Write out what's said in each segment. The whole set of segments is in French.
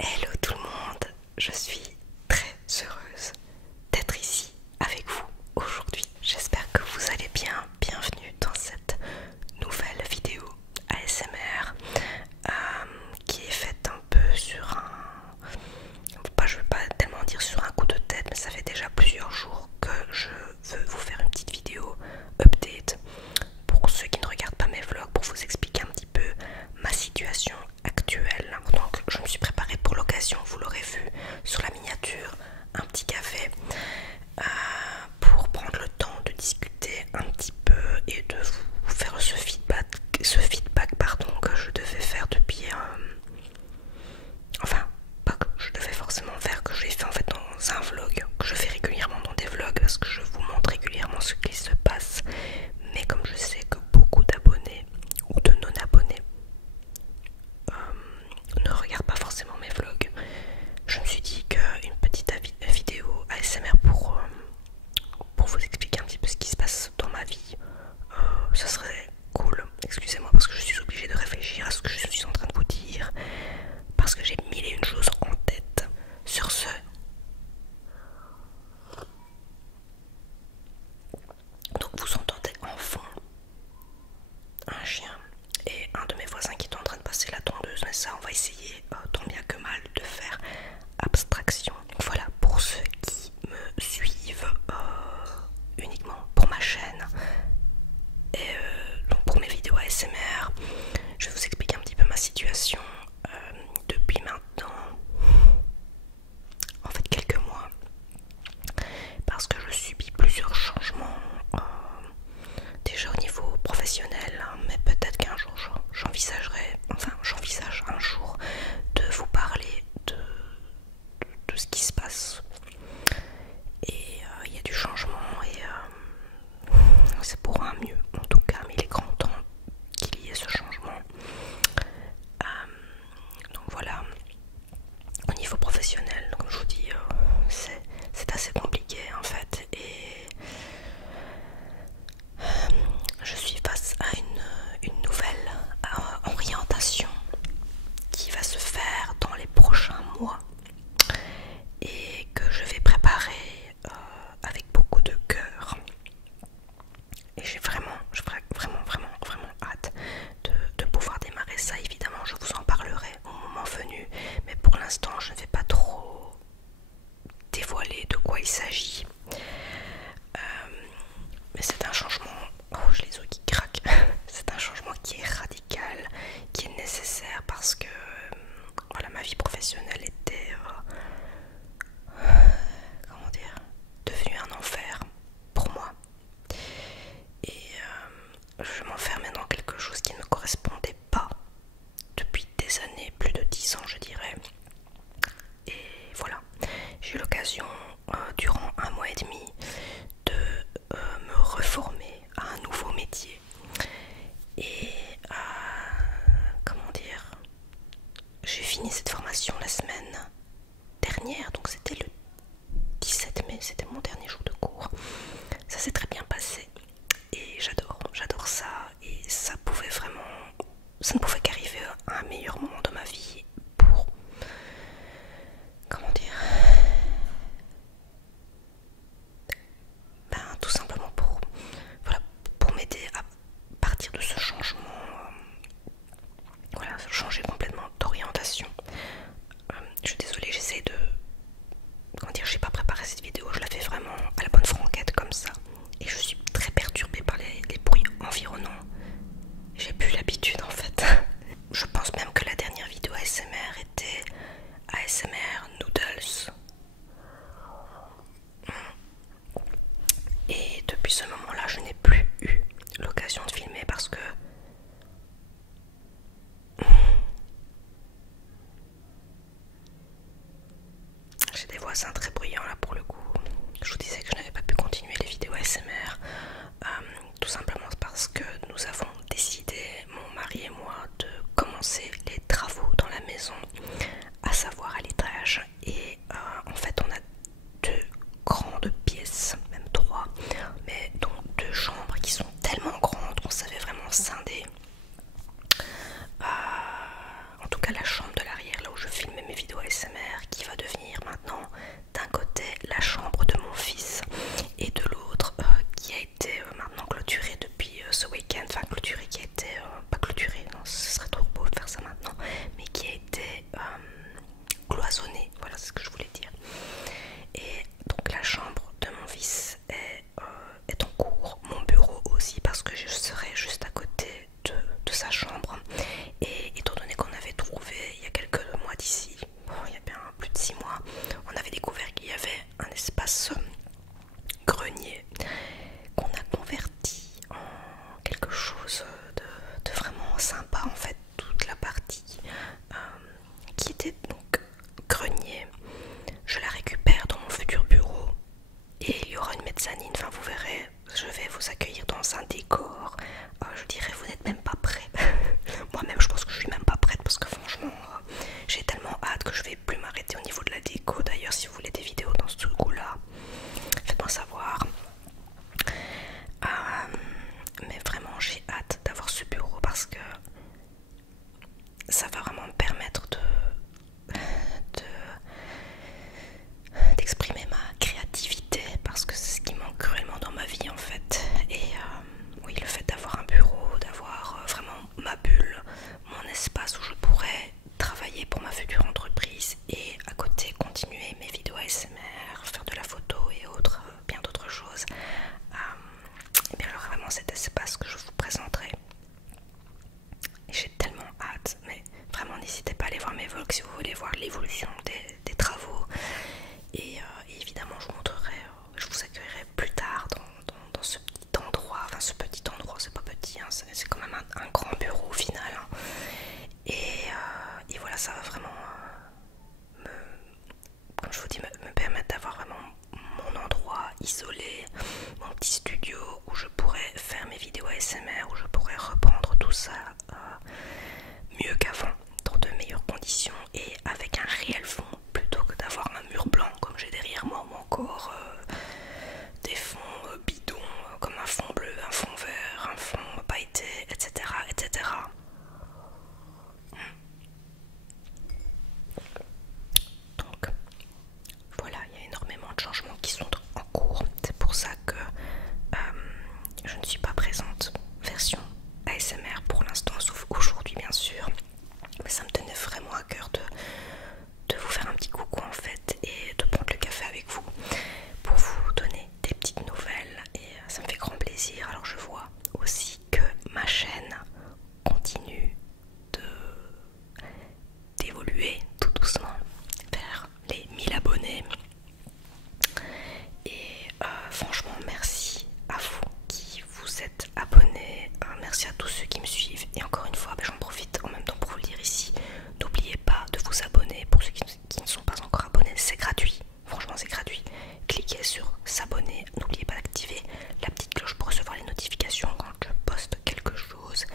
Hello tout le monde, je suis très heureuse d'être ici avec vous aujourd'hui. J'espère que vous allez bien. Bienvenue dans cette nouvelle vidéo ASMR qui est faite un peu sur je ne veux pas tellement dire sur un coup de tête, mais ça fait déjà plusieurs jours que je veux vous faire une petite vidéo update pour ceux qui ne regardent pas mes vlogs, pour vous expliquer un petit peu ma situation actuelle. Donc je me suis préparée pour l'occasion, vous l'aurez vu sur la miniature, un petit café pour prendre le temps de discuter un petit peu et de vous faire ce feedback que je devais faire depuis enfin pas que je devais forcément faire, que j'ai fait en fait dans un vlog, que je fais régulièrement dans des vlogs parce que je vous montre régulièrement ce qui se passe. Mais comme je sais que beaucoup d'abonnés ou de non-abonnés ne regardent pas forcément mes vlogs, je me suis dit qu'une petite vidéo ASMR pour vous expliquer un petit peu ce qui se passe dans ma vie, ça serait cool. Excusez-moi parce que je suis obligée de réfléchir à ce que je suis en train de vous dire, parce que j'ai mille et une choses en tête. Sur ce, donc vous entendez en fond un chien et un de mes voisins qui est en train de passer la tondeuse, mais ça on va essayer tant bien que mal de faire abstraction. Voilà, pour ceux qui me suivent uniquement pour ma chaîne et donc pour mes vidéos ASMR, je vais vous expliquer un petit peu ma situation depuis maintenant en fait quelques mois, parce que je subis plusieurs changements déjà au niveau professionnel, mais peut-être qu'un jour j'envisagerai, enfin j'envisage un jour de vous parler de ce qui se passe. Et il y a du changement et c'est pour un mieux en tout cas, mais il est grand temps qu'il y ait ce changement. Donc voilà, au niveau professionnel, comme je vous dis, c'est assez compliqué en fait, et je suis face à une nouvelle orientation qui va se faire dans les prochains mois et que je vais préparer avec beaucoup de cœur. Et j'ai vraiment hâte de pouvoir démarrer ça. Évidemment, je vous en parlerai au moment venu, mais pour l'instant, je ne vais pas trop dévoiler de quoi il s'agit. Mais c'est un changement, oh j'ai les os qui craquent, c'est un changement qui est radical, qui est nécessaire parce que voilà, ma vie professionnelle était comment dire, devenue un enfer pour moi. Et je m'enfermais dans quelque chose qui ne me correspondait pas depuis des années, plus de 10 ans je dirais. Et voilà, j'ai eu l'occasion durant un mois et demi de me reformer à un nouveau métier. Et comment dire, j'ai fini cette formation la semaine dernière, donc c'était le 17 mai, c'était mon dernier jour de cours. Ça s'est très bien passé et j'adore ça, et ça ne pouvait qu'arriver à un meilleur moment de ma vie pour, comment dire, ben tout simplement pour, voilà, pour m'aider à partir de ce changement, voilà, changer complètement d'orientation. Je suis désolée, j'essaie de, comment dire, j'ai pas préparé cette vidéo, je la fais vraiment à la bonne franquette comme ça, et je suis très perturbée par les bruits environnants. J'ai plus l'habitude en fait. Je pense même que la dernière vidéo ASMR était ASMR Noodles. Et depuis ce moment-là, je n'ai plus eu l'occasion de filmer parce que j'ai des voisins très bruyants là pour le coup. Je vous disais que je n'avais pas pu continuer les vidéos ASMR, tout simplement parce que nous avons décidé, mon mari et moi, de commencer les travaux dans la maison, à savoir à l'étage. Et en fait on a deux grandes pièces, même trois, mais donc deux chambres qui sont tellement grandes qu'on savait vraiment scinder. En tout cas la chambre de l'arrière, là où je filmais mes vidéos ASMR, quantité donc grenier. Je la récupère dans mon futur bureau et il y aura une mezzanine, enfin vous verrez, je vais vous accueillir dans un décor. Je dirais vous n'êtes même pas prêts. Moi-même je pense que je suis même pas prête parce que franchement j'ai tellement hâte que je vais plus m'arrêter au niveau de la déco. D'ailleurs si vous voulez des vidéos dans ce goût-là, faites-moi savoir. Mais vraiment j'ai hâte d'avoir ce bureau parce que ça va vraiment me permettre d'exprimer ma créativité parce que c'est ce qui manque cruellement dans ma vie en fait. Et oui, le fait d'avoir un bureau, d'avoir vraiment ma bulle, mon espace où je pourrais travailler pour ma future entreprise et à côté continuer mes vidéos ASMR, faire de la photo et autres, bien d'autres choses. Et bien alors vraiment cet espace que je vous présenterai. Et j'ai tellement hâte, mais vraiment n'hésitez pas à aller voir mes vlogs si vous voulez voir l'évolution des travaux. Et évidemment je vous montrerai, je vous accueillerai plus tard dans ce petit endroit. Enfin ce petit endroit, c'est pas petit, hein, c'est quand même un grand bureau au final. Hein. Et voilà, ça va vraiment comme je vous dis, me permettre d'avoir vraiment mon endroit isolé, mon petit studio où je pourrais faire mes vidéos ASMR, où je pourrais reprendre tout ça mieux qu'avant, dans de meilleures conditions et avec un réel fond plutôt que d'avoir un mur blanc comme j'ai derrière moi ou encore des fonds bidons comme un fond bleu, un fond vert, un fond pailleté, etc. etc. Donc voilà, il y a énormément de changements qui sont en cours. C'est pour ça que je ne suis pas présente version ASMR pour l'instant, sauf aujourd'hui bien sûr. Mais ça me tenait vraiment à cœur de vous faire un petit coucou en fait et de prendre le café avec vous pour vous donner des petites nouvelles. Et ça me fait grand plaisir. Alors je vois aussi que ma chaîne continue d'évoluer tout doucement vers les 1000 abonnés. Et franchement merci à vous qui vous êtes abonnés, merci à tous ceux qui me suivent et encore une fois j'en profite en même temps pour vous le dire ici, n'oubliez pas de vous abonner pour ceux qui ne sont pas encore abonnés, c'est gratuit, franchement c'est gratuit, cliquez sur s'abonner, n'oubliez pas d'activer la petite cloche pour recevoir les notifications quand je poste quelque chose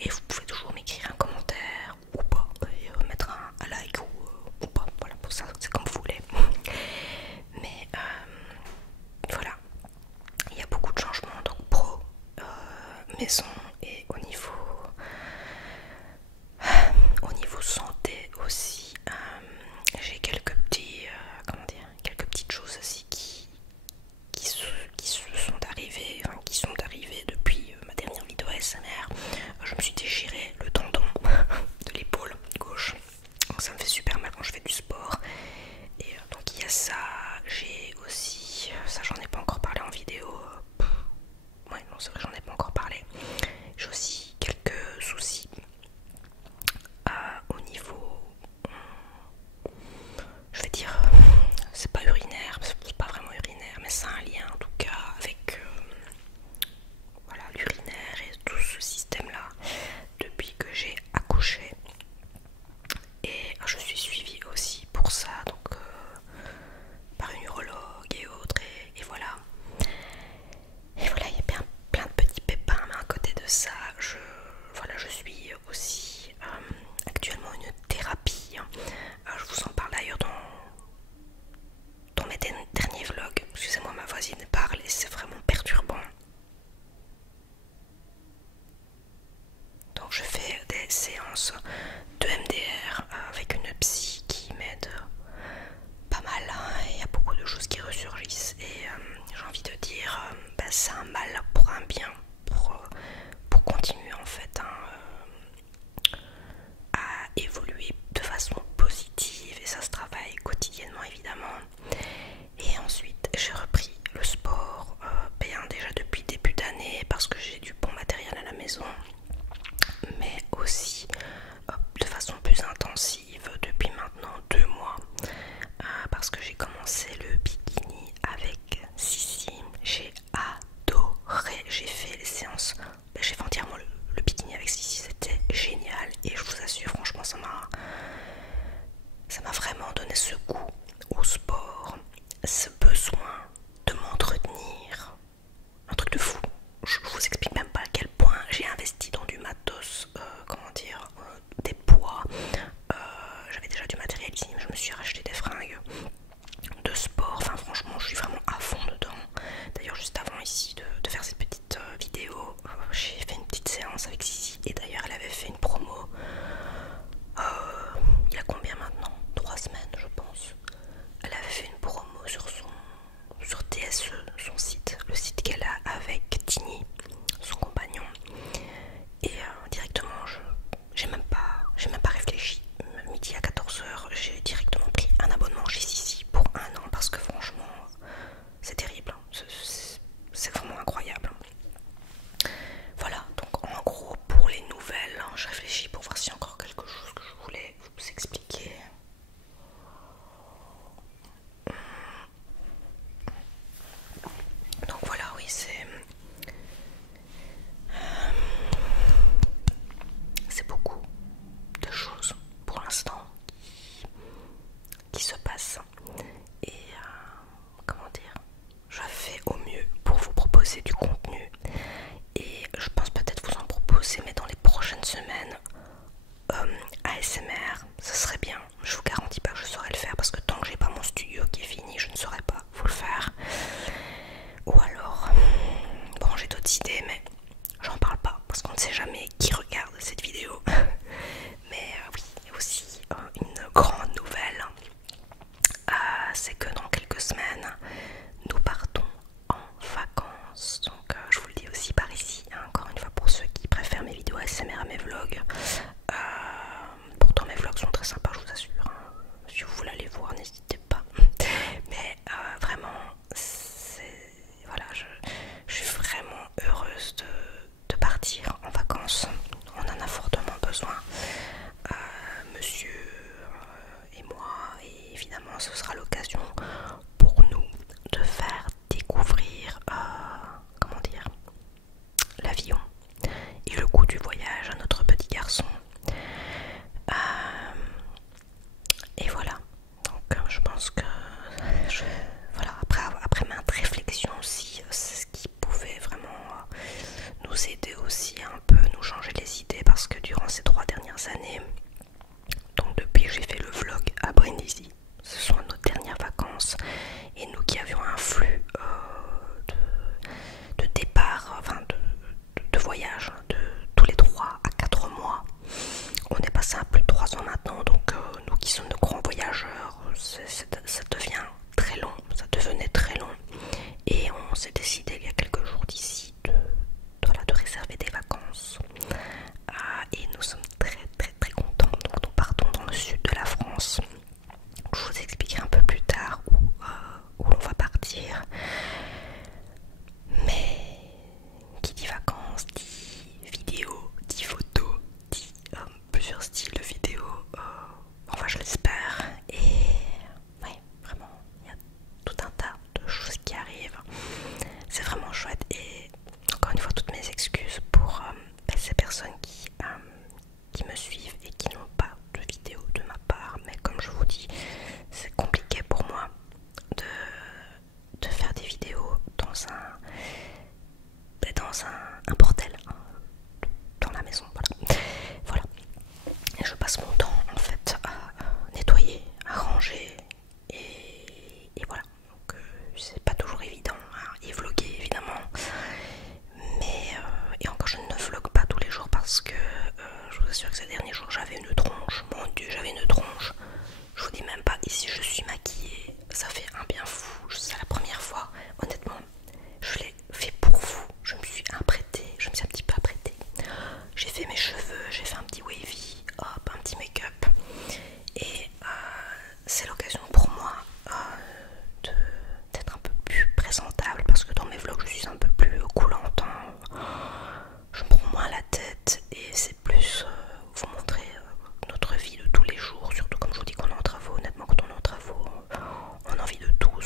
et vous pouvez toujours m'écrire un commentaire ou pas, et mettre un like ou pas, voilà, pour ça c'est comme vous voulez. Mais voilà, il y a beaucoup de changements donc pro, maison et au niveau santé aussi. J'ai quelques petits quelques petites choses aussi qui sont arrivées depuis ma dernière vidéo ASMR. Je me suis déchiré le tendon de l'épaule gauche, donc ça me fait super mal quand je fais du sport. Et donc il y a ça, j'ai aussi, ça j'en ai pas encore parlé en vidéo, ouais non c'est vrai j'en ai pas encore parlé, j'ai aussi quelques soucis au niveau, je vais dire, c'est pas urinaire, c'est pas vraiment urinaire mais c'est un lien en tout cas avec voilà, l'urinaire et tout ce système là depuis que j'ai accouché. Et je suis suivie aussi pour ça, donc par une urologue et autres, et voilà. Et voilà, il y a bien plein de petits pépins, mais à côté de ça, je prenais ce goût au sport, ce besoin de m'entretenir, un truc de fou. Je vous explique même pas à quel point j'ai investi dans du matos, des poids. J'avais déjà du matériel ici, mais je me suis racheté des fringues de sport. Enfin franchement, je suis vraiment à fond dedans. D'ailleurs, juste avant ici de faire cette petite vidéo, j'ai fait une petite séance avec Sissi. Et d'ailleurs, elle avait fait une promo. Il y a combien maintenant? 3 semaines, je pense. Elle avait fait une promo sur TSE, son site, le site qu'elle a avec Tini, son compagnon. Et directement, j'ai même pas réfléchi. Midi à 14 h, j'ai directement pris un abonnement chez Sissi pour 1 an parce que franchement, c'est terrible. C'est vraiment incroyable. Voilà, donc en gros, pour les nouvelles, je réfléchis pour voir s'il y a encore quelque chose que je voulais vous expliquer. Donc voilà, oui, c'est beaucoup de choses pour l'instant qui se passent. Et comment dire, je fais au mieux pour vous proposer du contenu. Et je pense peut-être vous en proposer, mais dans les prochaines semaines, ASMR, ce serait bien. Je vous garantis pas que je saurais le faire parce que tant que j'ai pas mon studio qui est fini, je ne saurais pas vous le faire. Ou alors, bon, j'ai d'autres idées, mais j'en parle pas parce qu'on ne sait jamais qui regarde cette vidéo. Mais oui, il y a aussi une grande nouvelle. C'est que dans quelques semaines, nous partons en vacances. Donc je vous le dis aussi par ici, hein, encore une fois pour ceux qui préfèrent mes vidéos ASMR à mes vlogs. Pourtant mes vlogs sont très sympas, je vous assure, hein. Si vous voulez aller voir, n'hésitez pas. Mais vraiment, voilà, je suis vraiment heureuse de partir en vacances. On en a fortement besoin, monsieur et moi, et évidemment ce sera l'occasion pour nous de faire découvrir comment dire, l'avion et le goût du voyage à notre petit garçon. Et voilà, donc je pense que voilà, après maintes réflexions aussi, c'est ce qui pouvait vraiment nous aider aussi un peu, nous changer les idées, parce que durant ces 3 dernières années, donc depuis que j'ai fait le vlog à Brindisi, ce sont nos dernières vacances, et nous qui avions un flux de départ, enfin de voyage de tous les 3 à 4 mois. On est passé à plus de 3 ans maintenant, donc nous qui sommes de grands voyageurs, ça devient très long, ça devenait très long. Et on s'est décidé il y a quelques jours d'ici de réserver des vacances. Et nous sommes très très très contents. Donc nous partons dans le sud de la France. Je vous expliquerai un peu plus tard où l'on va partir. Mais qui dit vacances, dit vidéo, dit photo, dit plusieurs styles de vidéos. Enfin, je l'espère. Et ouais, vraiment, il y a tout un tas de choses qui arrivent. C'est vraiment chouette. Et encore une fois, toutes mes excuses pour ces personnes qui me suivent et qui n'ont pas de vidéos de ma part. Mais comme je vous dis, c'est compliqué pour moi de faire des vidéos dans un bordel, hein, dans la maison. Voilà. Et je passe mon temps en fait à nettoyer, à ranger et voilà. Donc c'est pas toujours évident, hein, et vlogger évidemment. Mais et encore, je ne vlog pas tous les jours parce que je vous assure que ces derniers jours j'avais une tronche. Mon dieu, j'avais une tronche. Je vous dis même pas, ici je suis maquillée, ça fait un bien fou. C'est la première fois, honnêtement, je l'ai fait pour vous. Je me suis apprêtée, je me suis un petit peu apprêtée. J'ai fait mes cheveux, j'ai fait un petit wavy, hop, un petit make-up. Et c'est l'occasion pour moi d'être un peu plus présentable, parce que dans mes vlogs je suis un peu plus coulante, hein. Je me prends moins la tête et c'est plus vous montrer notre vie de tous les jours. Surtout comme je vous dis qu'on est en travaux, honnêtement quand on est en travaux, on a envie de tout,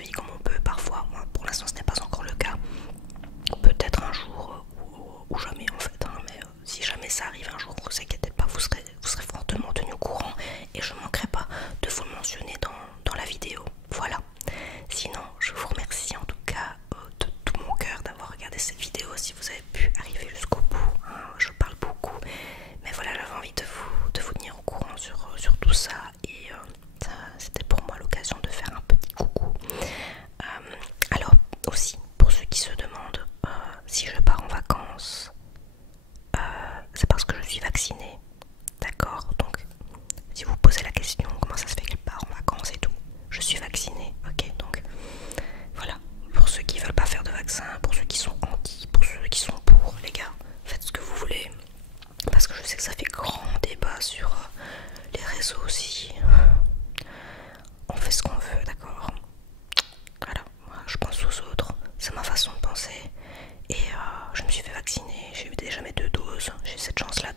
sa vie comme on peut parfois. Moi, pour l'instant ce n'est pas encore le cas, peut-être un jour ou jamais en fait, hein, mais si jamais ça arrive un jour, vous inquiétez pas, vous serez fortement tenu au courant et je ne manquerai pas de vous le mentionner dans la vidéo. Voilà, sinon je vous remercie en tout cas de tout mon cœur d'avoir regardé cette vidéo. Si vous avez pu arriver jusqu'au bout, hein, je parle beaucoup, mais voilà, j'avais envie de vous tenir au courant sur tout ça, et c'était pour moi l'occasion de faire un petit coucou. Alors aussi, pour ceux qui se demandent si je pars en vacances, c'est parce que je suis vaccinée, d'accord? Donc si vous posez la question comment ça se fait qu'elle part en vacances et tout, je suis vaccinée, ok? Donc voilà, pour ceux qui veulent pas faire de vaccin, pour ceux qui sont anti, pour ceux qui sont pour, les gars, faites ce que vous voulez, parce que je sais que ça fait grand débat sur les réseaux aussi. On fait ce qu'on veut, d'accord? Voilà, moi je pense aux autres, c'est ma façon de penser, et je me suis fait vacciner, j'ai eu déjà mes 2 doses, j'ai cette chance là